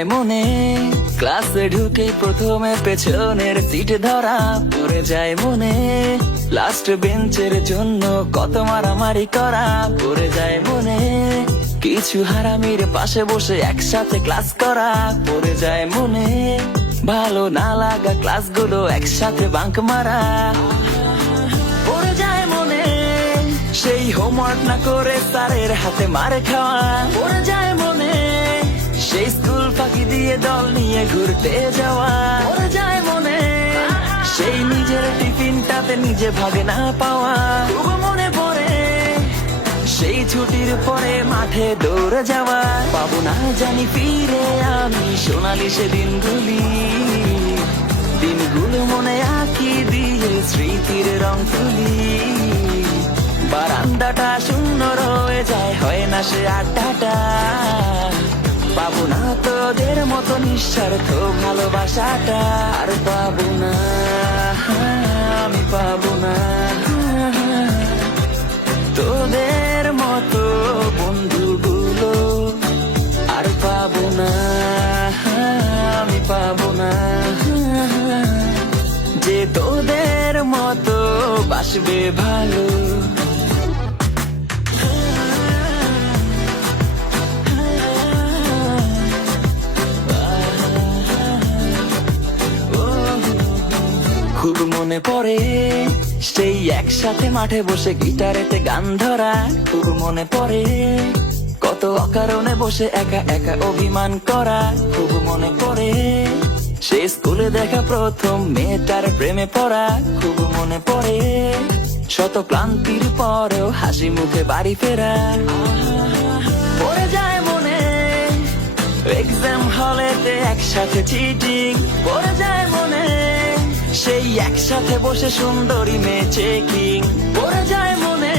যায় মনে ক্লাসে ঢুকে প্রথমে পেছনের সিট ধরা পড়ে যায় মনে লাস্ট বেঞ্চের জন্য কত মারামারি করা পড়ে যায় মনে কিছু হারামির পাশে বসে একসাথে ক্লাস করা পড়ে যায় মনে ভালো না লাগা ক্লাসগুলো একসাথে বাঙ্ক মারা পড়ে যায় মনে সেই হোমওয়ার্ক না করে স্যারের হাতে মার খাওয়া পড়ে যায় মনে সেই স্কুল ফাঁকি দিয়ে দল নিয়ে ঘুরতে যাওয়া পড়ে যায় মনে সেই নিজের টিফিনটাতে নিজে ভাগে না পাওয়া খুব মনে পড়ে সেই ছুটির পরে মাঠে দৌড়ে যাওয়া পাবো না জানি ফিরে আমি সোনালি সে দিনগুলো মনে আঁকি দিয়ে স্মৃতির রং তুলি বারান্দাটা শূন্য রয়ে যায় হয় না সে আড্ডাটা পাবো না তোদের মতো নিঃস্বার্থ ভালোবাসাটা আর পাবো না আমি পাবো না তোদের মতো বন্ধুগুলো আর পাবো না আমি পাবো না যে তোদের মতো বাসবে ভালো খুব মনে পড়ে সেই একসাথে মাঠে বসে গিটারেতে গান ধরা খুব মনে পড়ে কত অকারণে বসে একা একা অভিমান করা খুব মনে পড়ে সেই স্কুলে দেখা প্রথম মেয়েটার প্রেমে পড়া খুব মনে পড়ে শত ক্লান্তির পরেও হাসি মুখে বাড়ি ফেরা পড়ে যায় মনে এক্সাম হলেতে একসাথে চিটিং পড়ে যায় মনে সেই একসাথে বসে সুন্দরী মেয়ে চেকিং পড়ে যায় মনে